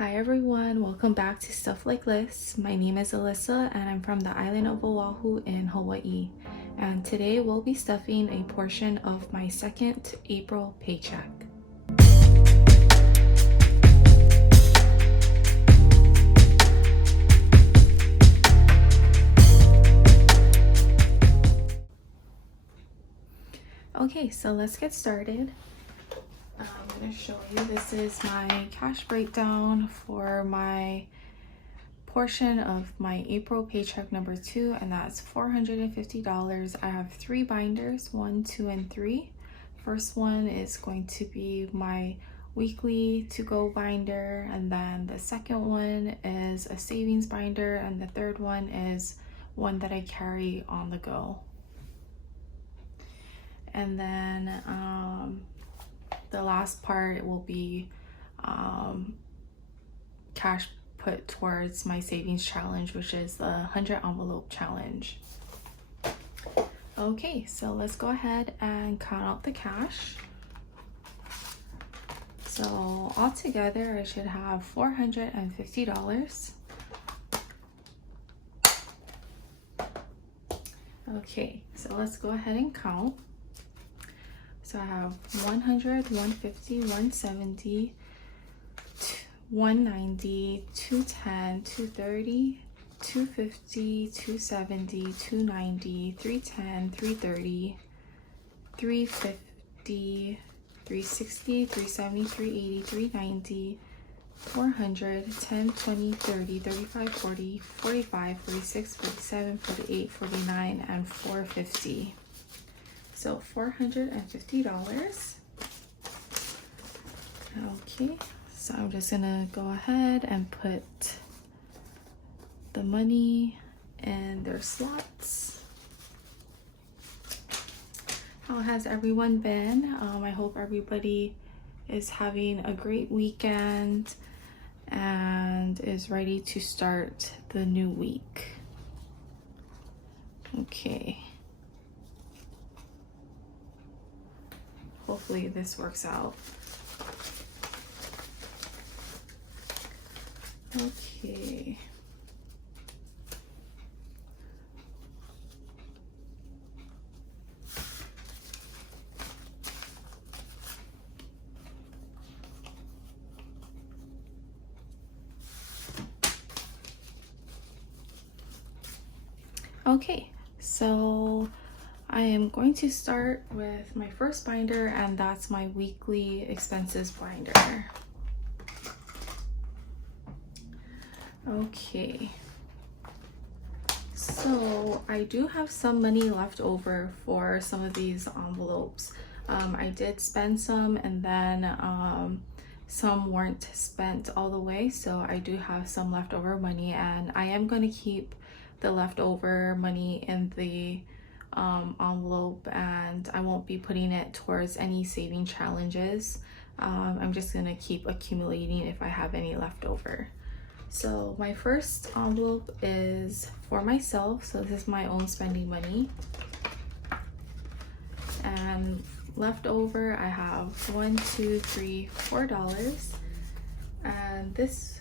Hi everyone, welcome back to Stuff Like This. My name is Alyssa and I'm from the island of Oahu in Hawaii. And today we'll be stuffing a portion of my second April paycheck. Okay, so let's get started. I'm going to show you, this is my cash breakdown for my portion of my April paycheck number 2, and that's $450. I have 3 binders, 1, 2, and 3. First one is going to be my weekly to-go binder, and then the second one is a savings binder, and the third one is one that I carry on the go. And then the last part will be cash put towards my savings challenge, which is the 100 envelope challenge. Okay, so let's go ahead and count out the cash. So altogether I should have $450. Okay, so let's go ahead and count. So I have 100, 150, 170, 190, 210, 230, 250, 270, 290, 310, 330, 350, 360, 370, 380, 390, 400, 10, 20, 30, 35, 40, 45, 46, 47, 48, 49, and 450. So $450. Okay, so I'm just gonna go ahead and put the money in their slots. How has everyone been? I hope everybody is having a great weekend and is ready to start the new week. Okay. Hopefully this works out. Okay. Okay, so I am going to start with my first binder, and that's my weekly expenses binder. Okay, so I do have some money left over for some of these envelopes. I did spend some, and then some weren't spent all the way, so I do have some leftover money, and I am going to keep the leftover money in the envelope, and I won't be putting it towards any saving challenges. I'm just gonna keep accumulating if I have any left over. So my first envelope is for myself, so this is my own spending money, and left over I have $4, and this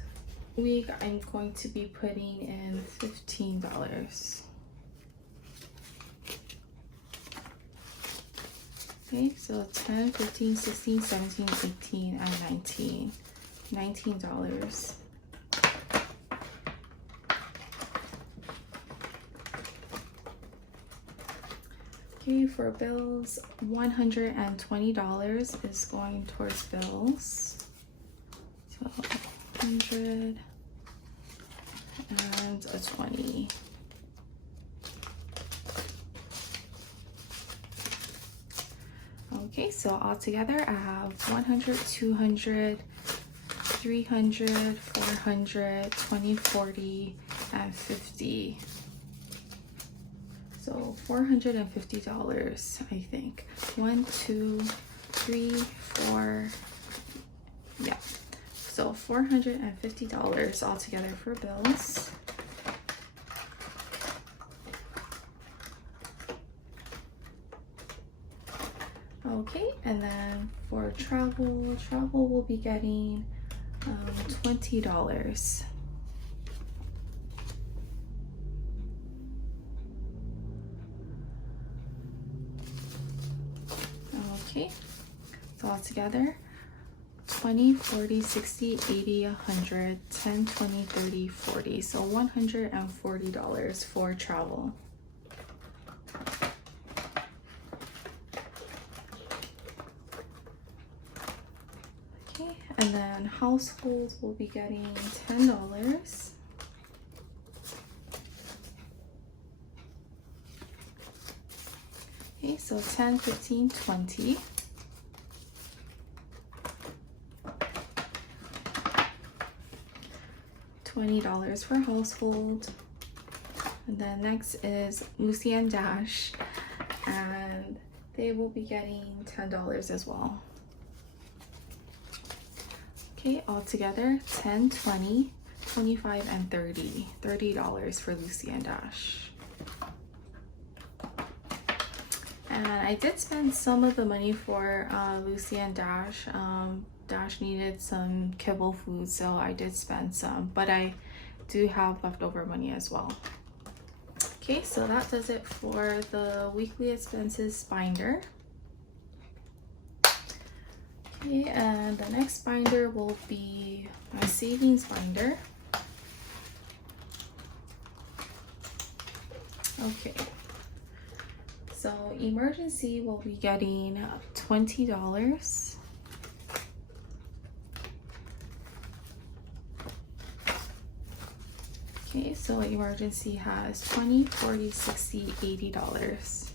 week I'm going to be putting in $15. Okay, so 10, 15, 16, 17, 18, and 19. $19. Okay, for bills, $120 is going towards bills. So 100 and a 20. Okay, so altogether I have 100, 200, 300, 400, 20, 40, and 50. So $450, I think. 1, 2, 3, 4. Yeah. So $450 altogether for bills. Okay, and then for travel, we'll be getting $20. Okay, so all together 20, 40, 60, 80, 100, 10, 20, 30, 40. So $140 for travel. Okay, and then households will be getting $10. Okay, so 10, 15, 20. $20 for household. And then next is Lucy and Dash, and they will be getting $10 as well. Okay, all together 10, 20, 25, and 30. $30 for Lucy and Dash. And I did spend some of the money for Lucy and Dash. Dash needed some kibble food, so I did spend some, but I do have leftover money as well. Okay, so that does it for the weekly expenses binder. Okay, and the next binder will be my savings binder. Okay, so emergency will be getting $20. Okay, so emergency has 20, 40, 60, $80.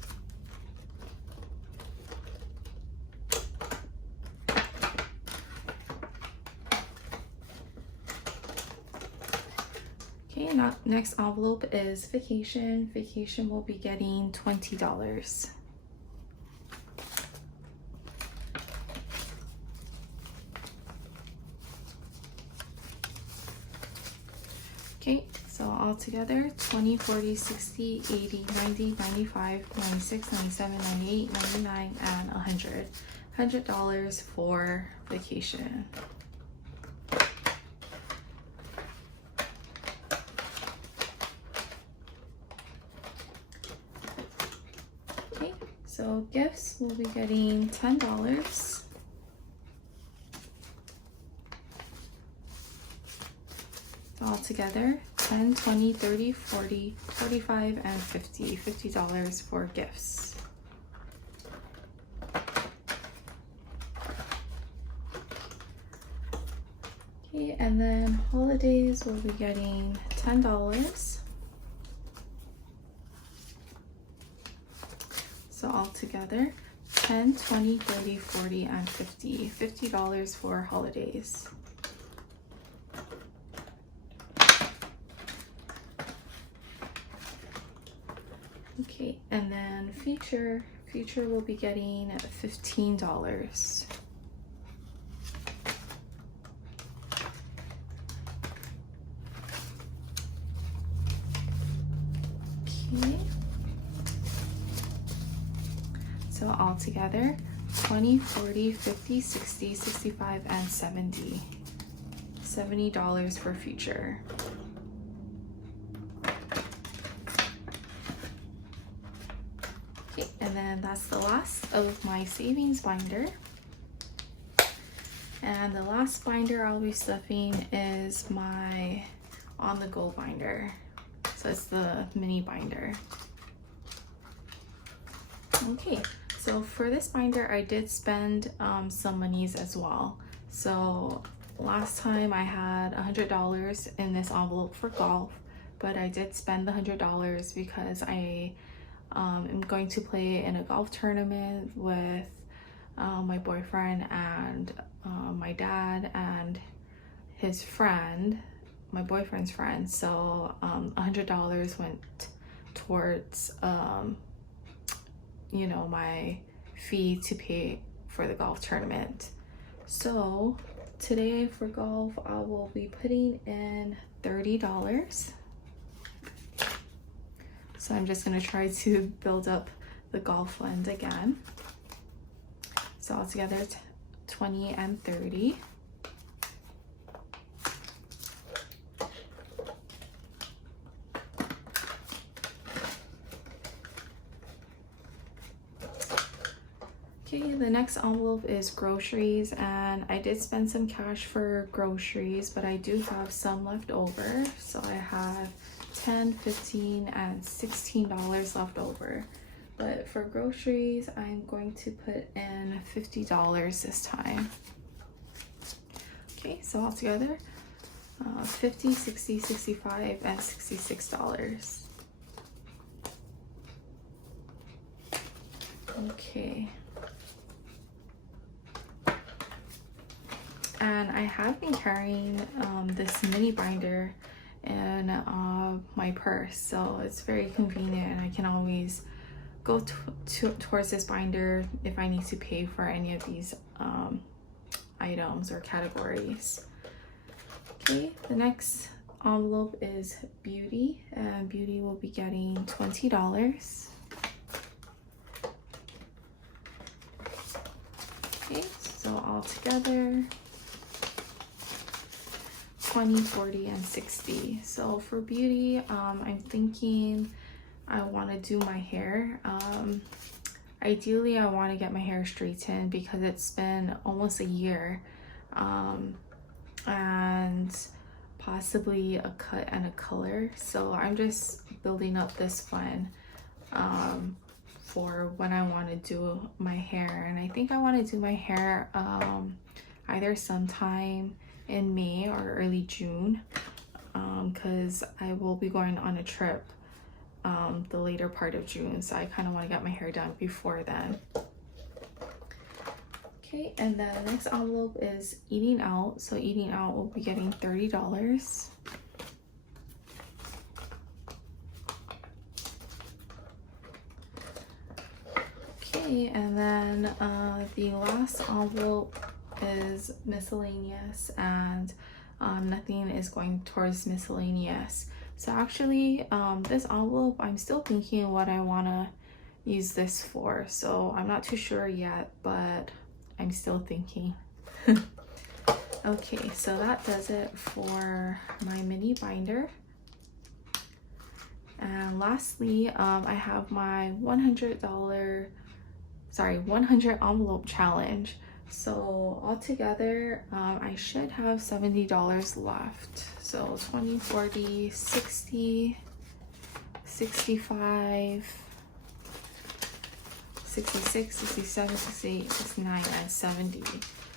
Okay, now next envelope is vacation. Vacation will be getting $20. Okay, so all together 20, 40, 60, 80, 90, 95, 96, 97, 98, 99, and 100. $100 for vacation. Okay, so gifts will be getting $10. All together 10, 20, 30, 40, 45, and 50. $50 for gifts. Okay, and then holidays will be getting $10. So all together 10, 20, 30, 40, and 50. $50 for holidays. Okay, and then future will be getting $15. Okay, so all together 20, 40, 50, 60, 65, and 70. $70 for future. Okay, and then that's the last of my savings binder. And the last binder I'll be stuffing is my on-the-go binder. So it's the mini binder. Okay, so for this binder I did spend some monies as well. So last time I had $100 in this envelope for golf, but I did spend the $100 because I am going to play in a golf tournament with my boyfriend and my dad and his friend, my boyfriend's friend. So $100 went towards you know, my fee to pay for the golf tournament. So today for golf I will be putting in $30. So I'm just gonna try to build up the golf fund again. So altogether 20 and 30. Okay, the next envelope is groceries, and I did spend some cash for groceries, but I do have some left over. So I have $10, $15, and $16 left over. But for groceries, I'm going to put in $50 this time. Okay, so altogether, 50, 60, 65, and $66. Okay. And I have been carrying this mini binder in my purse, so it's very convenient, and I can always go towards this binder if I need to pay for any of these items or categories. Okay, the next envelope is beauty, and beauty will be getting $20. Okay, so all together 20, 40, and 60. So for beauty, I'm thinking I want to do my hair. Ideally, I want to get my hair straightened because it's been almost a year, and possibly a cut and a color. So I'm just building up this fund for when I want to do my hair. And I think I want to do my hair either sometime in May or early June, because I will be going on a trip the later part of June, so I kind of want to get my hair done before then. Okay, and then the next envelope is eating out. So eating out will be getting $30. Okay, and then the last envelope is miscellaneous, and nothing is going towards miscellaneous. So actually, this envelope, I'm still thinking what I want to use this for. So I'm not too sure yet, but I'm still thinking. Okay, so that does it for my mini binder. And lastly, I have my $100 envelope challenge. So altogether, I should have $70 left. So 20, 40, 60, 65, 66, 67, 68, 69, and 70.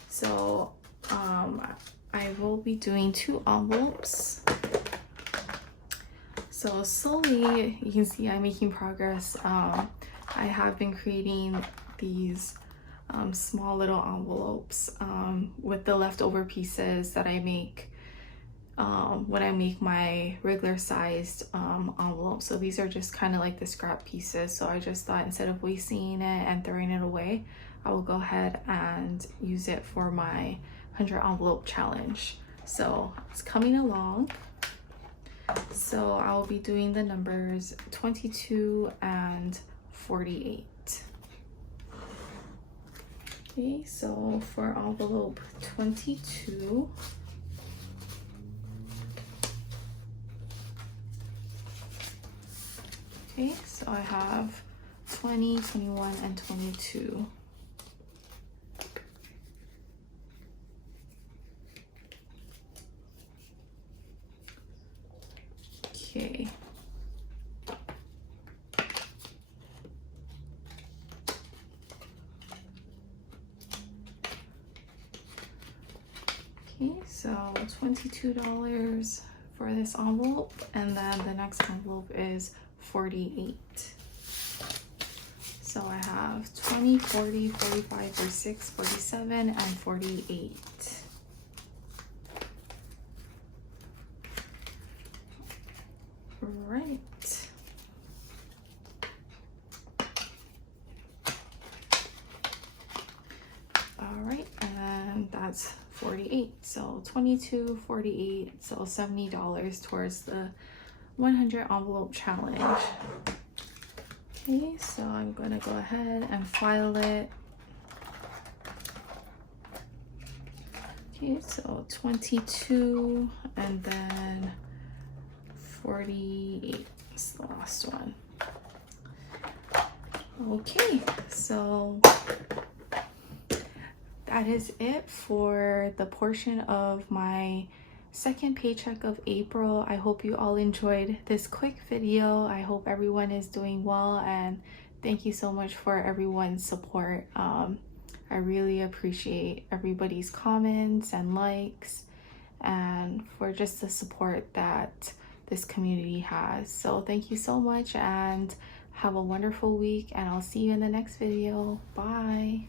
So I will be doing 2 envelopes. So slowly, you can see I'm making progress. I have been creating these small little envelopes with the leftover pieces that I make when I make my regular sized envelope. So these are just kind of like the scrap pieces. So I just thought instead of wasting it and throwing it away, I will go ahead and use it for my 100 envelope challenge. So it's coming along. So I'll be doing the numbers 22 and 48. Okay, so for envelope 22, okay, so I have 20, 21, and 22. Okay. Okay, so $22 for this envelope, and then the next envelope is 48. So I have 20, 40, 45, 46, 47, and 48. Right. All right, and that's 48. So 22, 48, so $70 towards the 100 envelope challenge. Okay, so I'm gonna go ahead and file it. Okay, so 22 and then 48 is the last one. Okay, so that is it for the portion of my second paycheck of April. I hope you all enjoyed this quick video. I hope everyone is doing well, and thank you so much for everyone's support. I really appreciate everybody's comments and likes, and for just the support that this community has. So thank you so much, and have a wonderful week, and I'll see you in the next video. Bye.